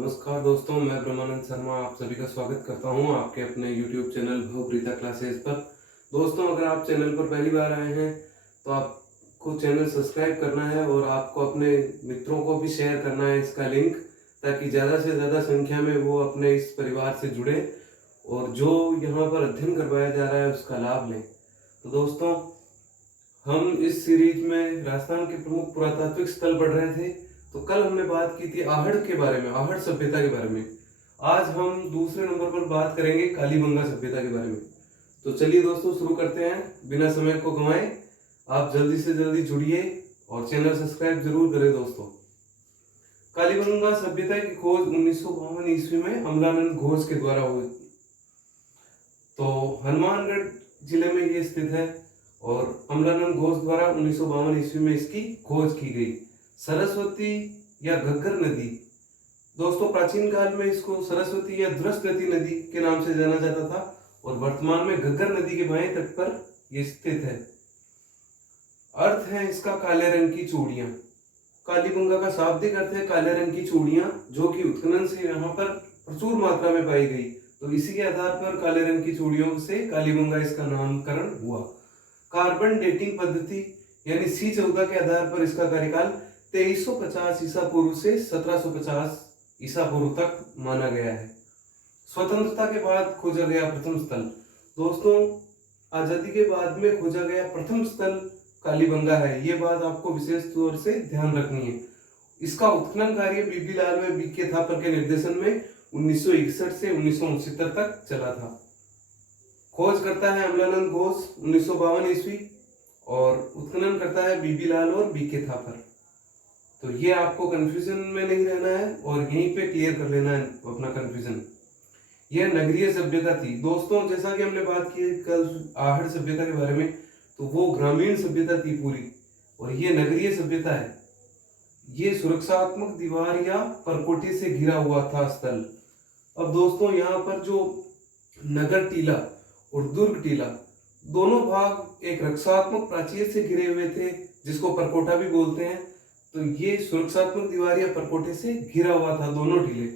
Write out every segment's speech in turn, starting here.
नमस्कार दोस्तों, मैं ब्रह्मानंद शर्मा आप सभी का स्वागत करता हूं आपके अपने YouTube चैनल भवप्रीता क्लासेस पर। दोस्तों, अगर आप चैनल पर पहली बार आए हैं तो आपको चैनल सब्सक्राइब करना है और आपको अपने मित्रों को भी शेयर करना है इसका लिंक, ताकि ज़्यादा से ज़्यादा संख्या में वो अपने इस परिवार से जुड़े और जो यहाँ पर अध्ययन करवाया जा रहा है उसका लाभ लें। तो दोस्तों, हम इस सीरीज में राजस्थान के प्रमुख पुरातात्विक स्थल पढ़ रहे थे। तो कल हमने बात की थी आहड़ के बारे में, आहड़ सभ्यता के बारे में। आज हम दूसरे नंबर पर बात करेंगे कालीबंगा सभ्यता के बारे में। तो चलिए दोस्तों, शुरू करते हैं बिना समय को गंवाए। आप जल्दी से जल्दी जुड़िए और चैनल सब्सक्राइब जरूर करें दोस्तों। कालीबंगा सभ्यता की खोज 1952 ईस्वी में अमलानंद घोष के द्वारा हुई। तो हनुमानगढ़ जिले में ये स्थित है और अमलानंद घोष द्वारा 1952 ईस्वी में इसकी खोज की गई। सरस्वती या घग्गर नदी, दोस्तों प्राचीन काल में इसको सरस्वती या द्रष्टवती नदी के नाम से जाना जाता था और वर्तमान में घग्गर नदी के बाएं तट पर यह स्थित है। अर्थ है इसका काले रंग की चूड़ियां। कालीबंगा का शाब्दिक अर्थ है काले रंग की चूड़ियां, जो कि उत्खनन से यहाँ पर प्रचुर मात्रा में पाई गई। तो इसी के आधार पर काले रंग की चूड़ियों से कालीबंगा इसका नामकरण हुआ। कार्बन डेटिंग पद्धति यानी C14 के आधार पर इसका कार्यकाल 2350 ईसा पूर्व से 1750 ईसा पूर्व तक माना गया है। स्वतंत्रता के बाद खोजा गया प्रथम स्थल, दोस्तों आजादी के बाद में खोजा गया प्रथम स्थल कालीबंगा है। ये बात आपको विशेष तौर से ध्यान रखनी है। इसका उत्खनन कार्य बीबी लाल व बीके थापर के निर्देशन में 1961 से 1969 तक चला था। खोज करता है अमलानंद घोष 1952 ईस्वी और उत्खनन करता है बीबी लाल और बीके थापर। तो ये आपको कंफ्यूजन में नहीं रहना है और यहीं पे क्लियर कर लेना है अपना कंफ्यूजन। यह नगरीय सभ्यता थी दोस्तों, जैसा कि हमने बात की कल आहड़ सभ्यता के बारे में, तो वो ग्रामीण सभ्यता थी पूरी, और ये नगरीय सभ्यता है। ये सुरक्षात्मक दीवार या परकोटे से घिरा हुआ था स्थल। अब दोस्तों, यहाँ पर जो नगर टीला और दुर्ग टीला दोनों भाग एक रक्षात्मक प्राचीर से घिरे हुए थे, जिसको परकोटा भी बोलते हैं। तो ये सुरक्षात्मक दीवार या परकोटे से घिरा हुआ था दोनों टीले।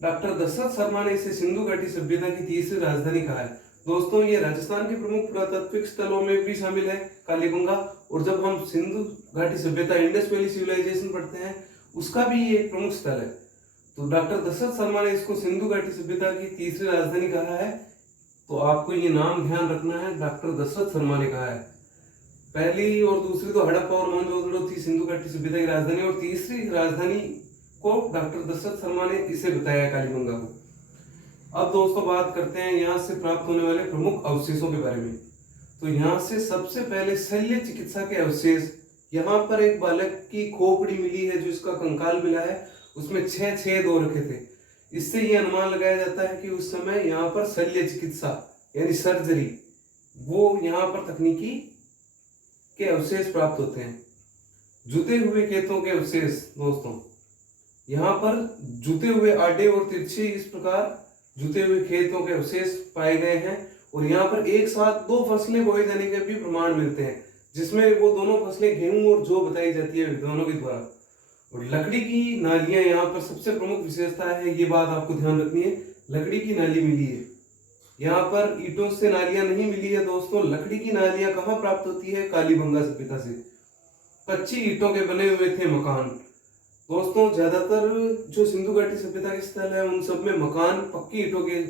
डॉक्टर दशरथ शर्मा ने इसे सिंधु घाटी सभ्यता की तीसरी राजधानी कहा है। दोस्तों, ये राजस्थान के प्रमुख पुरातात्विक स्थलों में भी शामिल है कालीबंगा, और जब हम सिंधु घाटी सभ्यता इंडस वैली सिविलाइजेशन पढ़ते हैं उसका भी ये एक प्रमुख स्थल है। तो डॉक्टर दशरथ शर्मा ने इसको सिंधु घाटी सभ्यता की तीसरी राजधानी कहा है। तो आपको ये नाम ध्यान रखना है, डॉक्टर दशरथ शर्मा ने कहा है। पहली और दूसरी तो हड़प्पा और मोहनजोदड़ो थी सिंधु घाटी सभ्यता की राजधानी, और तीसरी राजधानी को डॉक्टर दशरथ शर्मा ने इसे बताया कालीबंगा को। अब दोस्तों बात करते हैं यहाँ से प्राप्त होने वाले प्रमुख अवशेषों के बारे में। तो यहाँ से सबसे पहले शल्य चिकित्सा के अवशेष। यहाँ पर एक बालक की खोपड़ी मिली है, जो इसका कंकाल मिला है, उसमें 6 छेद हो रखे थे। इससे ये अनुमान लगाया जाता है कि उस समय यहाँ पर शल्य चिकित्सा यानी सर्जरी, वो यहाँ पर तकनीकी के अवशेष प्राप्त होते हैं। जुते हुए खेतों के अवशेष, दोस्तों यहाँ पर जुते हुए आडे और तिरछे इस प्रकार जुते हुए खेतों के अवशेष पाए गए हैं, और यहाँ पर एक साथ 2 फसलें बोए जाने के भी प्रमाण मिलते हैं, जिसमें वो दोनों फसलें गेहूं और जौ बताई जाती है विद्वानों के द्वारा। और लकड़ी की नालियां यहाँ पर सबसे प्रमुख विशेषता है, ये बात आपको ध्यान रखनी है। लकड़ी की नाली मिली है, यहाँ पर ईंटों से नालियां नहीं मिली है दोस्तों। लकड़ी की नालियां कहाँ प्राप्त होती है? कालीबंगा सभ्यता से। कच्ची ईंटों के बने हुए थे मकान। दोस्तों ज्यादातर जो सिंधु घाटी सभ्यता के स्थल है उन सब में मकान पक्की ईंटों के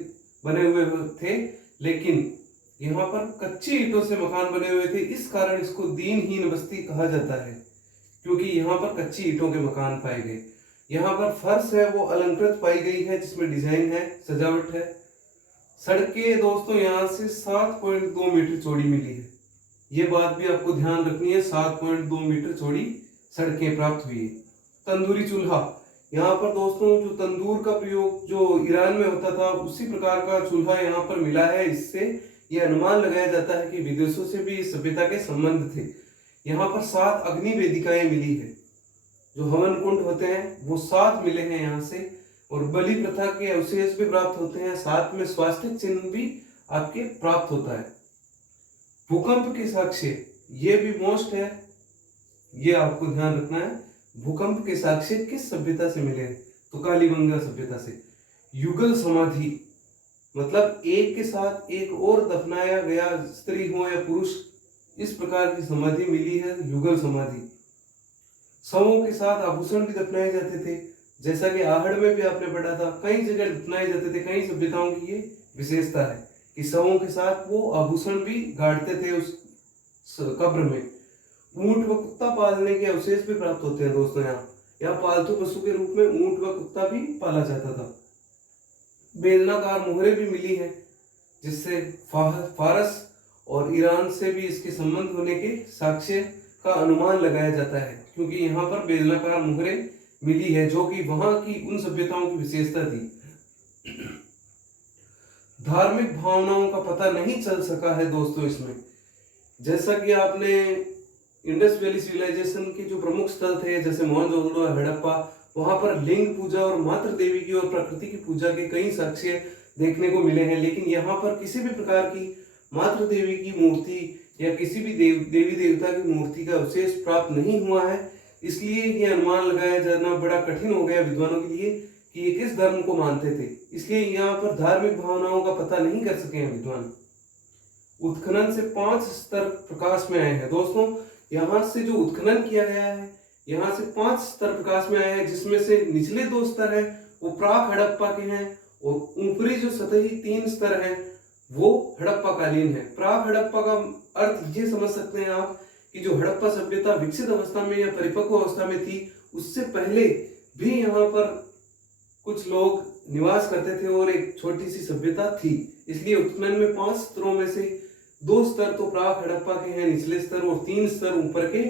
बने हुए थे, लेकिन यहाँ पर कच्ची ईंटों से मकान बने हुए थे। इस कारण इसको दीनहीन बस्ती कहा जाता है, क्योंकि यहाँ पर कच्ची ईंटों के मकान पाए गए। यहाँ पर फर्श है वो अलंकृत पाई गई है, जिसमें डिजाइन है, सजावट है। सड़कें दोस्तों यहाँ से 7.2 मीटर चौड़ी मिली है, ये बात भी आपको ध्यान रखनी है। 7.2 मीटर चौड़ी सड़कें प्राप्त हुई है। तंदूरी चूल्हा, यहाँ पर दोस्तों जो तंदूर का प्रयोग जो ईरान में होता था, उसी प्रकार का चूल्हा यहाँ पर मिला है। इससे यह अनुमान लगाया जाता है कि विदेशों से भी इस सभ्यता के संबंध थे। यहाँ पर 7 अग्नि वेदिकाएं मिली है, जो हवन कुंड होते हैं वो 7 मिले हैं यहाँ से, और बलि प्रथा के अवशेष भी प्राप्त होते हैं। साथ में स्वास्थ्य चिन्ह भी आपके प्राप्त होता है। भूकंप के साक्ष्य, ये भी मोस्ट है, ये आपको ध्यान रखना है। भूकंप के साक्ष्य किस सभ्यता से मिले हैं? तो कालीबंगा सभ्यता से। युगल समाधि मतलब एक के साथ एक और दफनाया गया, स्त्री हो या पुरुष, इस प्रकार की समाधि मिली है युगल समाधि। शवों के साथ आभूषण भी दफनाए जाते थे, जैसा कि आहड़ में भी आपने पढ़ा था, कई जगह दफनाए जाते थे। कई सभ्यताओं की ये विशेषता है कि शवों के साथ वो आभूषण भी गाड़ते थे उस कब्र में। ऊंट व कुत्ता पालने के अवशेष भी प्राप्त होते हैं दोस्तों। यहाँ पालतू पशु के रूप में ऊंट व कुत्ता भी पाला जाता था। बेलनाकार मोहरें भी मिली हैं, जिससे फारस और ईरान से भी इसके संबंध होने के साक्ष्य का अनुमान लगाया जाता है, क्योंकि यहाँ पर बेलनाकार मोहरें मिली है, जो कि वहां की उन सभ्यताओं की विशेषता थी। धार्मिक भावनाओं का पता नहीं चल सका है दोस्तों इसमें। जैसा कि आपने इंडस वैली सिविलाइजेशन के जो प्रमुख स्थल थे, जैसे मोहनजोदड़ो, हड़प्पा, वहां पर लिंग पूजा और मातृ देवी की और प्रकृति की पूजा के कई साक्ष्य देखने को मिले हैं, लेकिन यहाँ पर किसी भी प्रकार की मातृ देवी की मूर्ति या किसी भी देवी देवता की मूर्ति का अवशेष प्राप्त नहीं हुआ है। इसलिए ये अनुमान लगाया जाना बड़ा कठिन हो गया विद्वानों के लिए कि ये किस धर्म को मानते थे। इसलिए यहाँ पर धार्मिक भावनाओं का पता नहीं कर सके हैं विद्वान। उत्खनन से 5 स्तर प्रकाश में आए हैं दोस्तों। यहाँ से जो उत्खनन किया गया है, यहाँ से 5 स्तर प्रकाश में आए हैं, जिसमें से निचले 2 स्तर है वो प्राक हड़प्पा के हैं, और ऊपरी जो सतही 3 स्तर हैं वो हड़प्पा कालीन है। प्राक हड़प्पा का अर्थ ये समझ सकते हैं आप कि जो हड़प्पा सभ्यता विकसित अवस्था में या परिपक्व अवस्था में थी, उससे पहले भी यहाँ पर कुछ लोग निवास करते थे और एक छोटी सी सभ्यता थी। इसलिए उत्खनन में 5 स्तरों में से 2 स्तर तो प्राक हड़प्पा के हैं निचले स्तर, और 3 स्तर ऊपर के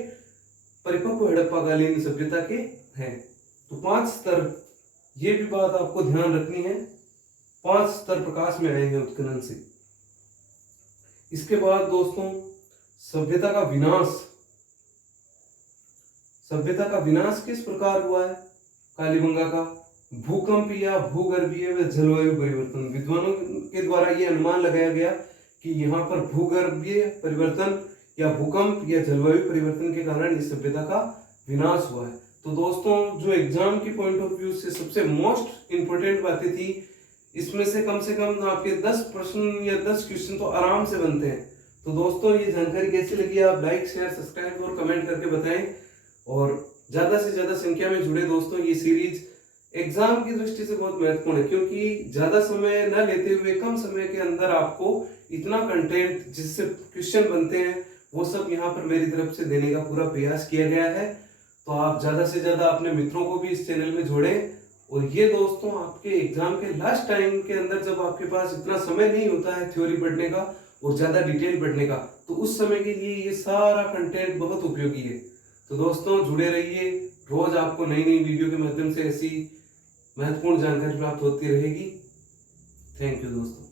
परिपक्व हड़प्पा कालीन सभ्यता के हैं। तो 5 स्तर, ये भी बात आपको ध्यान रखनी है, 5 स्तर प्रकाश में आए हैं उत्खनन से। इसके बाद दोस्तों सभ्यता का विनाश। सभ्यता का विनाश किस प्रकार हुआ है कालीबंगा का? भूकंप या भूगर्भीय व जलवायु परिवर्तन। विद्वानों के द्वारा यह अनुमान लगाया गया कि यहाँ पर भूगर्भीय परिवर्तन या भूकंप या जलवायु परिवर्तन के कारण इस सभ्यता का विनाश हुआ है। तो दोस्तों जो एग्जाम की पॉइंट ऑफ व्यू से सबसे मोस्ट इंपोर्टेंट बातें थी, इसमें से कम आपके 10 प्रश्न या 10 क्वेश्चन तो आराम से बनते हैं। तो दोस्तों ये जानकारी कैसी लगी आप लाइक, शेयर, सब्सक्राइब और कमेंट करके बताएं, और ज्यादा से ज्यादा संख्या में जुड़े दोस्तों। ये सीरीज एग्जाम की दृष्टि से बहुत महत्वपूर्ण है, क्योंकि ज्यादा समय न लेते हुए कम समय के अंदर आपको इतना कंटेंट जिससे क्वेश्चन बनते हैं वो सब यहाँ पर मेरी तरफ से देने का पूरा प्रयास किया गया है। तो आप ज्यादा से ज्यादा अपने मित्रों को भी इस चैनल में जोड़ें। और ये दोस्तों आपके एग्जाम के लास्ट टाइम के अंदर जब आपके पास इतना समय नहीं होता है थ्योरी पढ़ने का और ज्यादा डिटेल पढ़ने का, तो उस समय के लिए ये सारा कंटेंट बहुत उपयोगी है। तो दोस्तों जुड़े रहिए, रोज आपको नई नई वीडियो के माध्यम से ऐसी महत्वपूर्ण जानकारी प्राप्त होती रहेगी। थैंक यू दोस्तों।